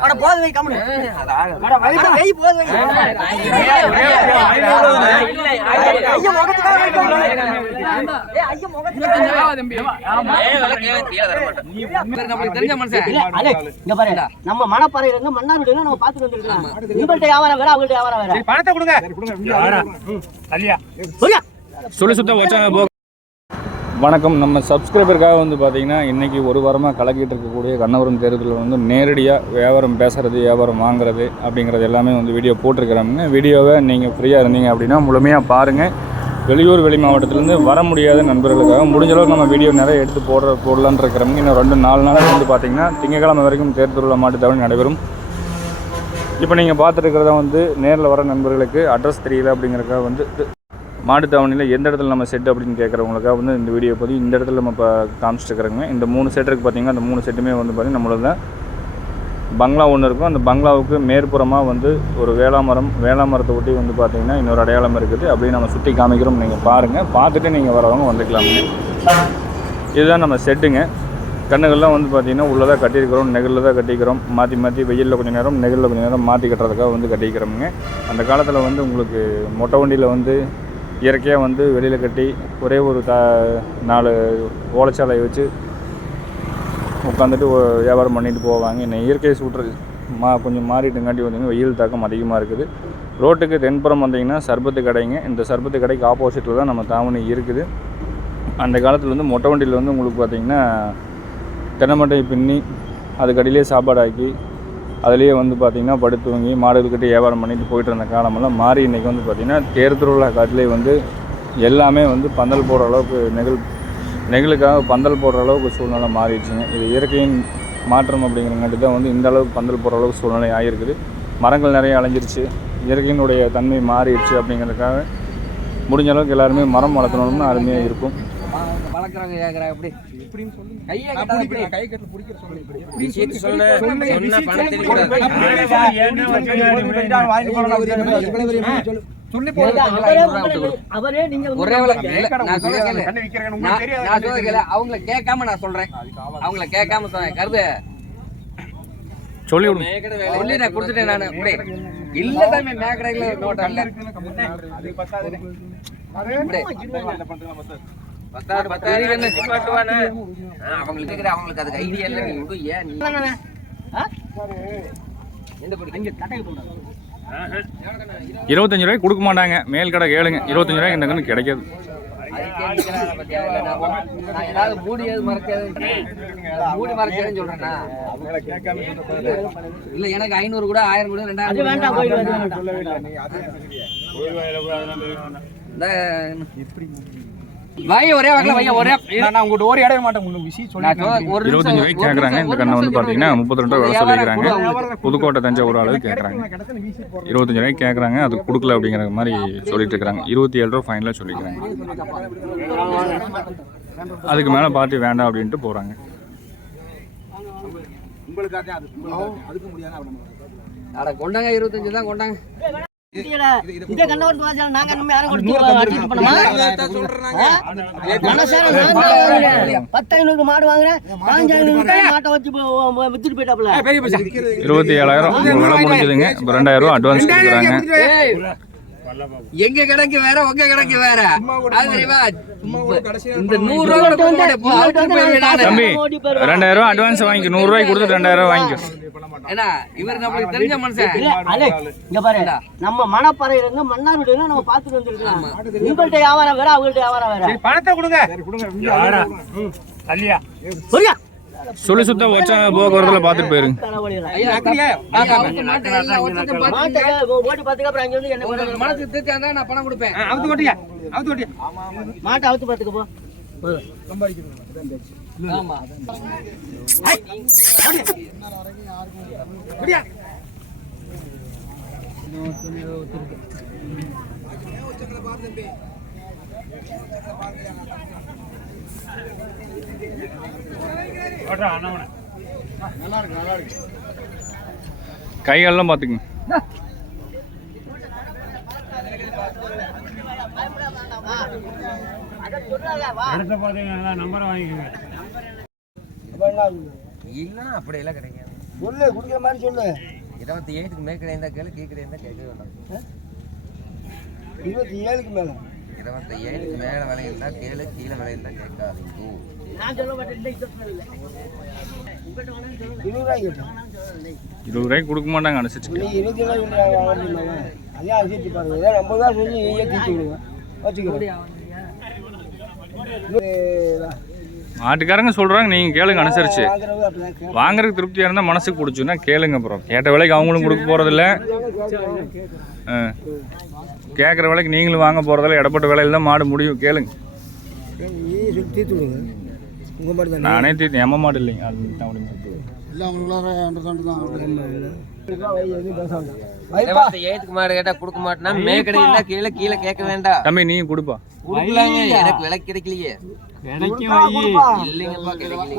அட போது வை கம்முனு அட வை வை போது வை ஐயா முகத்துக்காக வை கம்முனு. ஏய் ஐயா முகத்துக்காக தெரிஞ்ச மனுஷன் இல்ல அலே இங்க பாரு நம்ம மணப்பாறையில இருந்து மன்னார்குடியில நம்ம பாத்துட்டு வந்திருக்கலாம் உங்கள்ட்ட வியாபாரம் வேற அவங்கள்ட்ட வியாபாரம் வேற பணத்தை கொடுங்க அல்லையா சொல்லியா சொல்லி சுத்த வச்சாங்க போ வணக்கம். நம்ம சப்ஸ்கிரைபருக்காக வந்து பார்த்தீங்கன்னா இன்றைக்கி ஒரு வாரமாக கலக்கிட்டு இருக்கக்கூடிய கண்ணபுரம் தேர்தலில் வந்து நேரடியாக வியாபாரம் பேசுகிறது வியாபாரம் வாங்குறது அப்படிங்கிறது எல்லாமே வந்து வீடியோ போட்டிருக்கிறாங்க வீடியோவை நீங்கள் ஃப்ரீயாக இருந்தீங்க அப்படின்னா முழுமையாக பாருங்கள் வெளியூர் வெளி மாவட்டத்திலேருந்து வர முடியாத நண்பர்களுக்காக முடிஞ்ச அளவுக்கு நம்ம வீடியோ நிறைய எடுத்து போடுற போடலான்னு இருக்கிறவங்க இன்னும் ரெண்டு நாலு நாள் வந்து பார்த்தீங்கன்னா திங்கக்கிழமை வரைக்கும் தேர்தலில் மாட்டு தவணை நடைபெறும். இப்போ நீங்கள் பார்த்துருக்கிறத வந்து நேரில் வர நண்பர்களுக்கு அட்ரஸ் தெரியல அப்படிங்கிறக்காக வந்து மாட்டுத்தாவணியில் எந்த இடத்துல நம்ம செட் அப்படின்னு கேட்குறவங்களுக்காக வந்து இந்த வீடியோ பற்றி இந்த இடத்துல நம்ம இப்போ காமிச்சிட்டு இருக்கிறோங்க இந்த மூணு செட் இருக்குது பார்த்தீங்கன்னா அந்த மூணு செட்டுமே வந்து பார்த்திங்கன்னா நம்மளோட பங்களா ஒன்று இருக்கும். அந்த பங்களாவுக்கு மேற்புறமாக வந்து ஒரு வேளாமரம் வேளாமரத்தை ஒட்டி வந்து பார்த்திங்கன்னா இன்னொரு அடையாளம் இருக்குது. அப்படியே நம்ம சுற்றி காமிக்கிறோம். நீங்கள் பாருங்கள் பார்த்துட்டு நீங்கள் வரவங்க வந்துக்கலாமுங்க. இதுதான் நம்ம செட்டுங்க கண்ணுகள்லாம் வந்து பார்த்திங்கன்னா உள்ளதாக கட்டியிருக்கிறோம் நெகிழில் தான் கட்டிக்கிறோம். மாற்றி மாற்றி வெயிலில் கொஞ்சம் நேரம் நெகிழில் கொஞ்சம் நேரம் மாற்றி கட்டுறதுக்காக வந்து கட்டிக்கிறோமுங்க. அந்த காலத்தில் வந்து உங்களுக்கு மொட்டை வண்டியில் வந்து இயற்கையாக வந்து வெளியில் கட்டி ஒரே ஒரு த நாலு ஓலைச்சாலையை வச்சு உட்காந்துட்டு வியாபாரம் பண்ணிட்டு போவாங்க. இன்னும் இயற்கை சூட்டுறது மா கொஞ்சம் மாறிட்டுங்காட்டி வந்தீங்கன்னா வெயில் தாக்கம் அதிகமாக இருக்குது. ரோட்டுக்கு தென்புறம் வந்தீங்கன்னா சர்பத்து கடைங்க. இந்த சர்பத்து கடைக்கு ஆப்போசிட்டில் தான் நம்ம தாவணி இருக்குது. அந்த காலத்தில் வந்து மொட்டை வண்டியில் வந்து உங்களுக்கு பார்த்தீங்கன்னா தென்னமட்டையை பின்னி அதுக்கடியிலே சாப்பாடு ஆக்கி அதுலேயே வந்து பார்த்திங்கன்னா படுத்து தூங்கி மாடுகள் வியாபாரம் பண்ணிட்டு போயிட்டு இருந்த காலமெல்லாம் மாறி இன்றைக்கி வந்து பார்த்திங்கன்னா தேர் திருவிழா காட்டிலே வந்து எல்லாமே வந்து பந்தல் போடுற அளவுக்கு நெகிழ் நெகிழுக்காக பந்தல் போடுற அளவுக்கு சூழ்நிலை மாறிடுச்சுங்க. இது இயற்கையின் மாற்றம் அப்படிங்கிறங்காட்டி தான் வந்து இந்த அளவுக்கு பந்தல் போடுற அளவுக்கு சூழ்நிலை ஆகிருக்குது மரங்கள் நிறைய அலைஞ்சிருச்சு இயற்கையினுடைய தன்மை மாறிடுச்சு அப்படிங்கிறதுக்காக முடிஞ்ச அளவுக்கு எல்லாருமே மரம் வளர்த்தணும்னு அருமையாக இருக்கும். வளர்க்குறாங்க கேட்குறாங்க எப்படி கையை கட்டாத கை கட்டு பிடிக்கிற சொல்லு இப்படி. சொன்ன அவரே நீங்க ஒரே நான் சொல்ல. அவங்கள கேட்காம நான் சொல்றேன் அவங்கள கேட்காம சொன்னேன் கருது சொல்லி சொல்லி நான் கொடுத்துட்டேன் நான் இல்ல தாமே மேக்கடையில இல்ல பத்தாயிரம் என்ன அவங்களுக்கு இருக்கிற அவங்களுக்கு அதுக்கு ஐடியா இல்லை நீ விடு ஏன் நீ? எந்த பொடி. இருபத்தஞ்சு ரூபாய்க்கு கொடுக்க மாட்டாங்க. மேல் கடை கேளுங்க. இருபத்தஞ்சு ரூபாய்க்கு இந்த கண்ணு கிடைக்காது. ஏதாவது மூடியது மறைச்சது மூடி மறைச்சதுன்னு சொல்றேன்னா. இல்ல எனக்கு ஐநூறு கூட ஆயிரம் கூட அது ரெண்டாயிரம் வாய ஒரே வாக்கல வைய ஒரே நான் உங்கள்கிட்ட ஒரு இடைய மாட்டேன். உங்களுக்கு விஷயம் நான் சொல்ல- ஒரு நிமிஷம், இருபத்தஞ்சு ரூபாய்க்கு ஒரு கேட்குறாங்க இந்த கண்ணை வந்து பார்த்தீங்கன்னா. முப்பத்தி ரெண்டு ரூபா சொல்லிக்கிறாங்க. கூட புதுக்கோட்டை தஞ்சாவூர் அளவு கேட்குறாங்க இருபத்தஞ்சு ரூபாய்க்கு கேட்குறாங்க அது கொடுக்கல அப்படிங்கிற மாதிரி சொல்லிட்டு இருக்காங்க. இருபத்தி ஏழு ரூபா ஃபைனலாக சொல்லிக்கிறாங்க. அதுக்கு மேலே பார்ட்டி வேண்டாம் அப்படின்ட்டு போகிறாங்க அட கொண்டாங்க இருபத்தஞ்சு தான் கொண்டாங்க. இதே கண்ணவரத்து வாசல் நாங்க நம்ம யாரும் அடிச்சிட்டு போனோமா? மனசார நான் தான் வாங்குறேன். பத்து ஐநூறுக்கு மாடு வாங்குறேன். பாஞ்சு ஐநூறுக்கு மாட்டை வச்சு வித்துட்டு போயிட்டாப்புல. இருபத்தி ஏழாயிரம். ஒரு விலை முடிஞ்சதுங்க. ரெண்டாயிரம் ரூபா அட்வான்ஸ் கொடுக்குறாங்க. எங்க கடைக்கு வேற உங்க கடைக்கு வேற. அது தெரியுமா? இந்த நூறு ரூபா கூட போக மாட்டேன். போ, அவுத்துட்டு போயிருவேன் நானு. தம்பி ரெண்டாயிரம் ரூபா அட்வான்ஸ் வாங்கிக்க. நூறுரூவாய்க்கு கொடுத்து ரெண்டாயிரம் ரூபா வாங்கிக்கோ. என்ன இவர் நம்மளுக்கு தெரிஞ்ச மனுஷன். நம்ம மணப்பாறையில இருந்து மன்னார்குடியில நம்ம பாத்துட்டு வந்திருக்கலாம். உங்கள்ட்ட வியாபாரம் வேற அவங்கள்ட்ட வியாபாரம் வேற. பணத்தை கொடுங்க. சொல்லி சுத்த வச்சா போக்குவரத்தில் போயிருங்க. ஐயா, ஐயா, அவங்க மாட்டை அவுத்து கொட்டியா? அவுத்து கொட்டியா? மாட்டை கைகாலெல்லாம் பார்த்துக்குங்க. அடுத்த பார்த்தீங்கன்னா நம்பரை வாங்கிக்கோங்க. இல்லைன்னா அப்படியெல்லாம் கிடைக்காது சொல்லு குடிக்கிற மாதிரி சொல்லு. இருபத்தி ஏழுக்கு மேற்கடை இருந்தா கேளு கீழ்கடை இருந்தா கேட்கவே வேண்டாம். இருபத்தி ஏழுக்கு மேல. இருபத்தி ஏழுக்கு மேல விலை இருந்தா கேளு கீழே விலை இருந்தா கேட்காதீங்க. இருபது ரூபாய்க்கு கொடுக்க மாட்டாங்க அனுசரிச்சு ரூபாய் அனுசரிச்சு பாருங்க ஐம்பது ரூபா சொல்லி தீர்த்து விடுங்க மாட்டுக்காரங்க சொல்றாங்க நீங்க கேளுங்க அனுசரிச்சு. வாங்குறதுக்கு திருப்தியா இருந்தா மனசுக்கு பிடிச்சுன்னா கேளுங்க அப்புறம். கேட்ட விலைக்கு அவங்களும் கொடுக்க போறதில்ல. கேட்குற விலைக்கு நீங்களும் வாங்க போறதில்ல இடப்பட்ட விலையில தான் மாடு முடியும். கேளுங்க நீ சொல்லி தீர்த்து விடுங்க உங்கள் மாதிரி தானே நானே தீர்த்து எம்ம மாடு இல்லைங்க. அது தான் முடியும் இருபத்தி ஏழுக்கு மாடு கேட்டா கொடுக்க மாட்டேன்னா மேற்கடை இருந்தா கீழே கீழே கேட்க வேண்டாம். தம்பி நீ கொடுப்பா. கொடுக்கலாங்க. எனக்கு விலை கிடைக்கலையே. இல்லைங்கப்பா கிடைக்கலையே.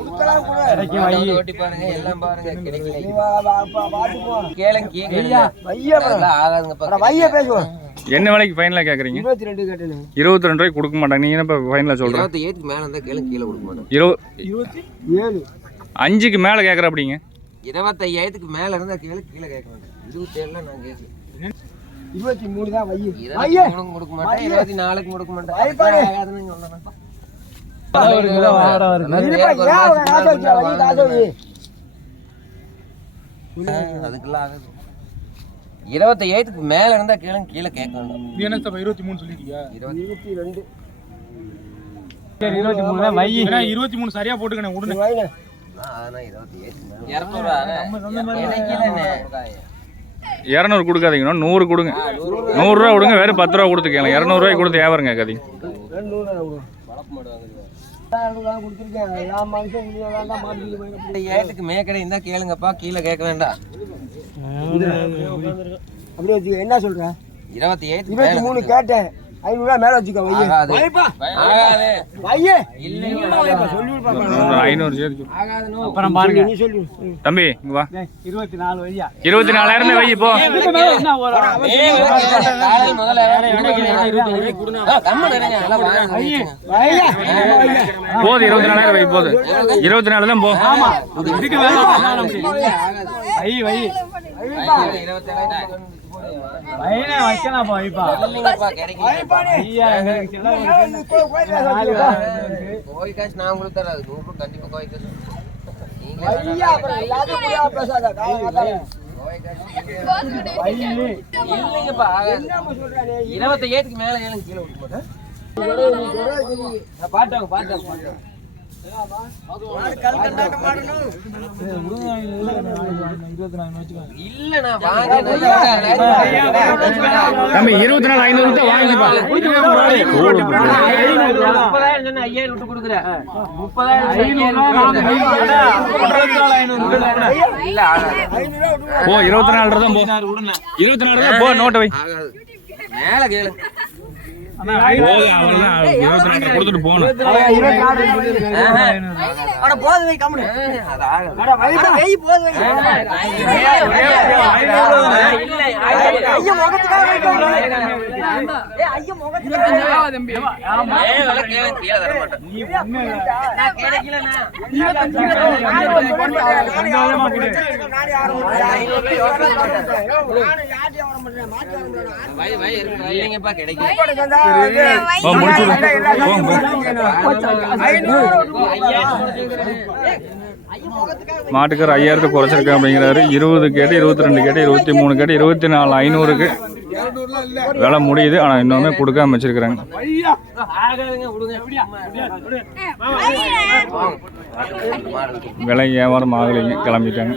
மாட்டை ஓட்டி பாருங்க எல்லாம் பாருங்க கிடைக்கலையே. கேளுங்க கீழே அதெல்லாம் ஆகாதுங்கப்பா என்ன விலைக்கு ஃபைனலாக கேட்குறீங்க இருபத்தி ரெண்டு கேட்டேன். இருபத்தி ரெண்டு ரூபாய்க்கு கொடுக்க மாட்டாங்க. நீ என்ன இப்போ ஃபைனலாக சொல்கிறேன் இருபத்தி ஏழுக்கு மேல இருந்தா கேளுங்க கீழே கொடுக்க மாட்டேன். இருபது ஏழு. அஞ்சுக்கு மேலே கேட்குற அப்படிங்க இருபத்தையாயிரத்துக்கு மேல இருந்தா கேளு கீழே கேட்க வேண்டாம் இருபத்தி ஏழுல நான் கேட்கல. இருபத்தி மூணு தான் இருபத்தி கொடுக்க மாட்டேன் இருபத்தி நாலுக்கும் கொடுக்க மாட்டேன். வை. அதுக்கெல்லாம் ஆகாது. இருபத்தி ஏழுக்கு மேல இருந்தா கேளுங்க கீழே கேட்க வேண்டாம். நீ என்ன தப்பா இருபத்தி மூணு சொல்லிட்டியா இருபத்தி ரெண்டு. இருபத்தி மூணு தான் வை. இருபத்தி மூணு சரியா போட்டுக்கணும் எனக்கு இல்லைண்ணே இரநூறு கொடுக்காதீங்க நூறு கொடுங்க. நூறுரூவா கொடுங்க வேறு பத்து ரூபா கொடுத்து கேளுங்க இரநூறுவாய்க்கு கொடுத்து வியாபாரம் கேட்காதீங்க. ஏழுக்கு மேக்கடை இருந்தா கேளுங்கப்பா கீழே கேட்க வேண்டாம். அப்படியே. என்ன சொல்ற? இருபத்தி ஏழுக்கு இருபத்தி மூணு கேட்டேன். மேல வச்சுக்கோ வைய. ஐநூறு சேர்த்து. அப்புறம் பாருங்க. நீ சொல்லு. தம்பி இங்க வா. இருபத்தி நாலு. வையா இருபத்தி நாலாயிரமே வை இப்போ. போதும் இருபத்தி நாலாயிரம் வை போதும் இருபத்தி நாலு தான் போ. இதுக்கு வை வை இருபத்தேழாயிரத்துக்கு வைனே வைக்கலாம்ப்பா வைப்பா. இல்லைங்கப்பா, கிடைக்கல. ஐயா எங்களுக்கு செலவு இருக்கு. கோ- கோயில்ல வச்சுக்கோ. கோழி காசு நான் உங்களுக்கு நூறு கண்டிப்பா காசு? இருபத்தி ஏழுக்கு மேல ஏழுங்க கீழே விட்டு போட்டேன். பாட்டாங்க பாட்டாங்க பாட்டாங்க இருபத்தி நாலு ஐநூறு வாங்கிப்பா. ஐயாயிரம் விட்டு கொடுக்குறேன் ஐநூறு போ இருபத்தி நாலு தான் போ. இருபத்தி நாலு தான் போ நோட்டை வை. மேல கேளு போதும் அவ்வளவுதான் இருபத்தி நாலு கொடுத்துட்டு போகணும் அட, போதும் வை, கம்முனு. அது ஆகாது அட, வைப்பா, வை, போதும் வை. ஐயா, முகத்துக்காக ஐயா, முகத்துக்காக இல்லைங்கப்பா கிடைக்கும் மாட்டுக்கார் ஐயாயிரத்துக்கு குறைச்சிருக்கேன் அப்படிங்கிறாரு. இருபது கேட்டு இருபத்தி ரெண்டு கேட்டு இருபத்தி மூணு கேட்டு இருபத்தி நாலு ஐநூறுக்கு விலை முடியுது. ஆனால் இன்னுமே கொடுக்காம வச்சிருக்கிறாங்க. விலை வியாபாரம் ஆகலைங்க. கிளம்பிட்டாங்க.